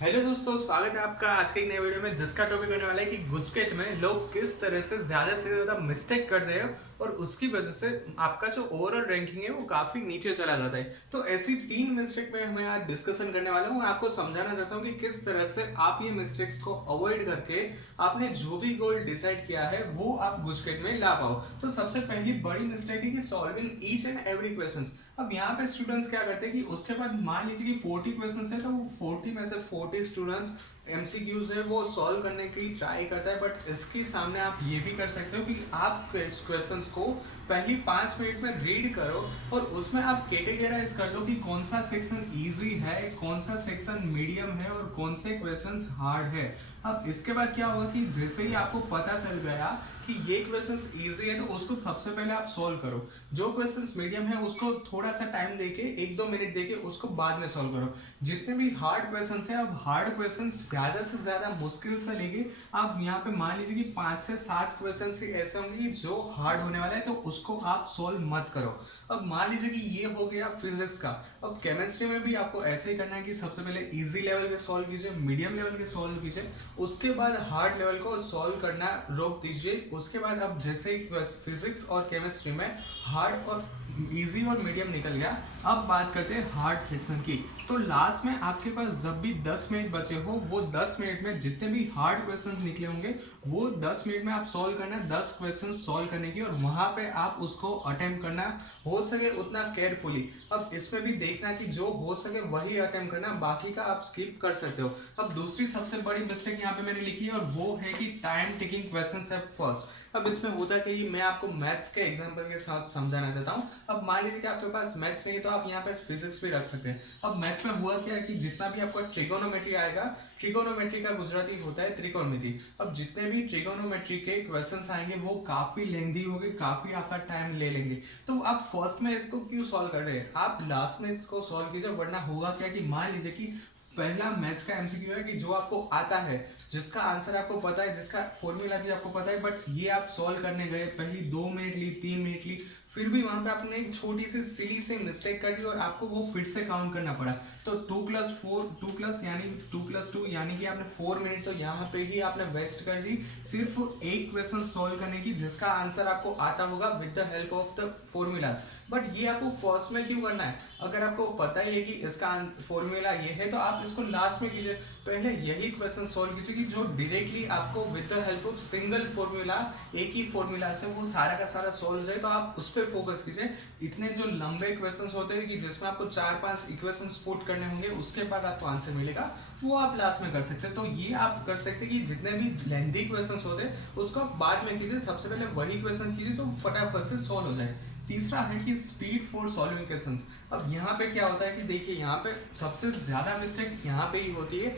Hello दोस्तों, स्वागत है आपका आज के एक नए वीडियो में, जिसका टॉपिक होने वाला है कि गुजकेट में लोग किस तरह से ज्यादा मिस्टेक करते हैं और उसकी वजह से आपका जो ओवरऑल रैंकिंग है वो काफी नीचे चला जाता है। तो ऐसी 3 मिस्टेक में मैं आज डिस्कशन करने वाला हूँ। आपको समझाना चाहता हूँ कि किस तरह से आप ये मिस्टेक्स को अवॉइड करके आपने जो भी गोल डिसाइड किया है वो आप गुजकेट में ला पाओ। तो सबसे पहली बड़ी मिस्टेक है कि solving each and every question. अब यहाँ पे स्टूडेंट्स क्या करते हैं कि उसके बाद मान लीजिए कि 40 क्वेश्चंस है, तो वो 40 में से 40 स्टूडेंट्स एमसीक्यूज है वो सॉल्व करने की ट्राई करता है। बट इसके सामने आप ये भी कर सकते हो कि आप क्वेश्चंस को पहली 5 मिनट में रीड करो और उसमें आप कैटेगराइज कर लो कि कौन सा सेक्शन इजी है, कौन सा सेक्शन मीडियम है और कौन से क्वेश्चंस हार्ड है। अब इसके बाद क्या होगा कि जैसे ही आपको पता चल गया कि ये क्वेश्चंस इजी है तो उसको सबसे पहले आप सॉल्व करो। जो क्वेश्चंस मीडियम है उसको थोड़ा सा टाइम देके 1-2 मिनट देके उसको बाद में सॉल्व करो। जितने भी हार्ड क्वेश्चंस है, अब हार्ड क्वेश्चंस ज्यादा से ज्यादा मुश्किल से लेके आप यहाँ पे मान लीजिए कि 5 से 7 क्वेश्चंस ही ऐसे होंगे कि जो हार्ड होने वाला है, तो उसको आप सॉल्व मत करो। अब मान लीजिए कि ये हो गया फिजिक्स का। अब केमिस्ट्री में भी आपको ऐसे ही करना है कि सबसे पहले इजी लेवल के सॉल्व कीजिए, मीडियम लेवल के सॉल्व कीजिए, उसके बाद हार्ड लेवल को सॉल्व करना रोक दीजिए। उसके बाद अब जैसे ही फिजिक्स और केमिस्ट्री में हार्ड और इजी और मीडियम निकल गया, अब बात करते हैं हार्ड सेक्शन की। तो लास्ट में आपके पास जब भी 10 मिनट बचे हो, वो 10 मिनट में जितने भी हार्ड क्वेश्चन निकले होंगे वो 10 मिनट में आप सॉल्व करना, 10 क्वेश्चन सॉल्व करने की, और वहां पे आप उसको अटेम्प्ट करना हो सके उतना केयरफुली। अब इसमें भी देखना कि जो हो सके वही अटेम्प्ट करना, बाकी का आप स्किप कर सकते हो। अब दूसरी सबसे बड़ी मिस्टेक यहाँ पे मैंने लिखी है और वो है कि टाइम टेकिंग क्वेश्चन है फर्स्ट। अब इसमें होता क्या है, मैं आपको मैथ्स के एग्जांपल के साथ समझाना चाहता हूँ। अब मान लीजिए कि आपके पास मैथ्स नहीं है तो आप यहाँ पे फिजिक्स भी रख सकते हैं। अब मैथ्स में हुआ क्या है कि जितना भी आपका ट्रिगोनोमेट्री आएगा, ट्रिगोनोमेट्री का गुजराती होता है त्रिकोणमिति। अब जितने भी ट्रिगोनोमेट्री के क्वेश्चंस आएंगे वो काफी लेंथी होंगे, काफी आपका टाइम ले लेंगे। तो आप फर्स्ट में इसको क्यों सॉल्व कर रहे हैं, आप लास्ट में इसको सॉल्व कीजिए। वरना होगा क्या कि मान लीजिए कि पहला मैथ्स का एमसीक्यू है कि जो आपको आता है, जिसका आंसर आपको पता है, जिसका फॉर्मूला भी आपको पता है, बट ये आप सॉल्व करने गए, पहली 2 मिनट ली, 3 मिनट ली, फिर भी वहां पे आपने एक छोटी सी सिली से मिस्टेक कर दी और आपको वो फिर से काउंट करना पड़ा। तो 2+2 यानी कि आपने 4 मिनट तो यहाँ पे ही आपने वेस्ट कर दी सिर्फ एक क्वेश्चन सॉल्व करने की, जिसका आंसर आपको आता होगा with the help of the formulas. But ये आपको फर्स्ट में क्यों करना है? अगर आपको पता ही है कि इसका फॉर्मूला ये है तो आप इसको लास्ट में कीजिए। पहले यही क्वेश्चन सॉल्व कीजिए कि जो डायरेक्टली आपको with the help of single formula, एक ही फॉर्मूला से वो सारा का सारा सॉल्व हो जाए, तो आप उस पर फोकस कीजिए। इतने जो लंबे क्वेश्चंस होते हैं कि जिसमें आपको 4-5 इक्वेशंस पुट करने होंगे, उसके बाद आपको आंसर मिलेगा, वो आप लास्ट में कर सकते हैं। तो ये आप कर सकते हैं कि जितने भी लेंथी क्वेश्चंस होते हैं उसको आप बाद में कीजिए, सबसे पहले वही क्वेश्चन कीजिए जो फटाफट से सॉल्व हो जाए। तीसरा है कि स्पीड फॉर सॉल्विंग क्वेश्चंस। अब यहाँ पे क्या होता है कि देखिए, यहाँ पे सबसे ज्यादा मिस्टेक यहाँ पे ही होती है।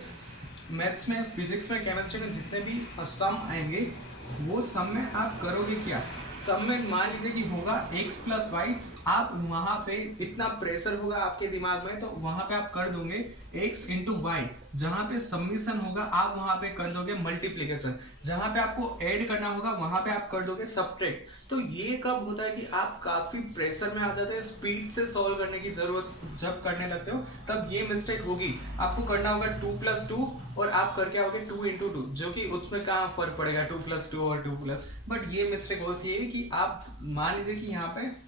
मैथ्स में, फिजिक्स में, केमिस्ट्री में जितने भी सम आएंगे, वो सम में आप करोगे क्या? सम में मान लीजिए कि होगा x+y, आप वहां पे इतना प्रेशर होगा आपके दिमाग में, तो वहां पे आप कर दोगे x×y। जहां पे सबमिशन होगा आप वहां पे कर दोगे मल्टीप्लीकेशन। जहां पे आपको ऐड करना होगा वहां पे आप कर दोगे सब्ट्रैक्ट। तो ये कब होता है कि आप काफी प्रेशर में आ जाते हैं, स्पीड से सॉल्व करने की जरूरत जब करने लगते हो तब ये मिस्टेक होगी। आपको करना होगा 2+2 और आप करके आओगे 2×2, जो कि उसमें कहाँ फर्क पड़ेगा 2+2 और 2+। बट ये मिस्टेक होती है कि आप मान लीजिए कि यहाँ पे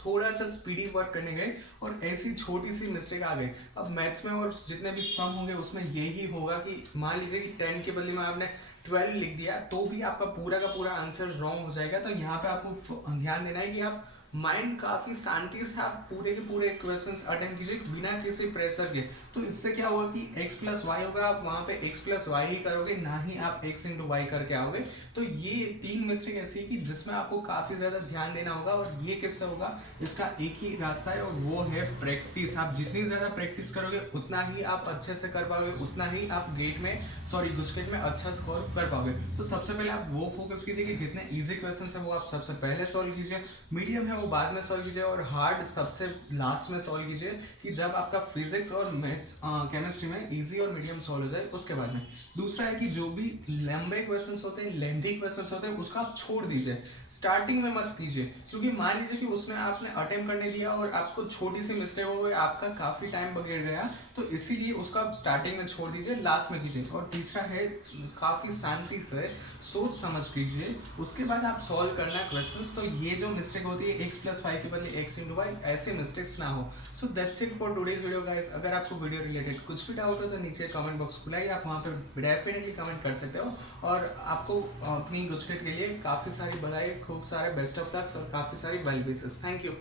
थोड़ा सा स्पीडी वर्क करने गए और ऐसी छोटी सी मिस्टेक आ गई। अब मैथ्स में और जितने भी सम होंगे उसमें यही होगा कि मान लीजिए कि 10 के बदले में आपने 12 लिख दिया, तो भी आपका पूरा का पूरा आंसर रॉन्ग हो जाएगा। तो यहाँ पे आपको ध्यान देना है कि आप माइंड काफी शांति से आप पूरे के पूरे क्वेश्चंस अटेम्प्ट कीजिए बिना किसी प्रेशर के। तो इससे क्या होगा कि x+y होगा, आप वहां पे x+y ही करोगे, ना ही आप x×y करके आओगे। तो ये 3 मिस्टेक ऐसी है कि जिसमें आपको काफी ज्यादा ध्यान देना होगा। और ये किससे होगा? इसका एक ही रास्ता है और वो है प्रैक्टिस। आप जितनी ज्यादा प्रैक्टिस करोगे उतना ही आप अच्छे से कर पाओगे, उतना ही आप गुजकेट में अच्छा स्कोर कर पाओगे। तो सबसे पहले आप वो फोकस कीजिए कि जितने इजी क्वेश्चन है वो आप सबसे पहले सॉल्व कीजिए, मीडियम है वो बाद में सॉल्व कीजिए और हार्ड सबसे लास्ट में सॉल्व कीजिए, कि जब आपका फिजिक्स और मैथ्स केमिस्ट्री में इजी और मीडियम सॉल्व हो जाए उसके बाद में। दूसरा है कि जो भी लंबे क्वेश्चंस होते हैं, लेंथी क्वेश्चंस होते हैं, उसका आप छोड़ दीजिए, स्टार्टिंग में मत कीजिए, क्योंकि मान लीजिए कि उसमें आपने अटेम्प्ट करने दिया और आपको छोटी सी मिस्टेक हो गई, आपका काफ़ी टाइम बगड़ गया, तो इसीलिए उसको आप स्टार्टिंग में छोड़ दीजिए, लास्ट में कीजिए। और तीसरा है काफ़ी शांति से सोच समझ कीजिए, उसके बाद आप सॉल्व करना क्वेश्चंस। तो ये जो मिस्टेक होती है x+5 के बदले x×y, ऐसे मिस्टेक्स ना हो। So that's it for today's video guys. अगर आपको वीडियो रिलेटेड कुछ भी डाउट हो तो नीचे कमेंट बॉक्स खुला है, आप वहाँ पे डेफिनेटली कमेंट कर सकते हो। और आपको अपनी गुजरात के लिए काफ़ी सारी बधाई, खूब सारे बेस्ट ऑफ लक्स और काफ़ी सारी वेल विशेस। Thank you.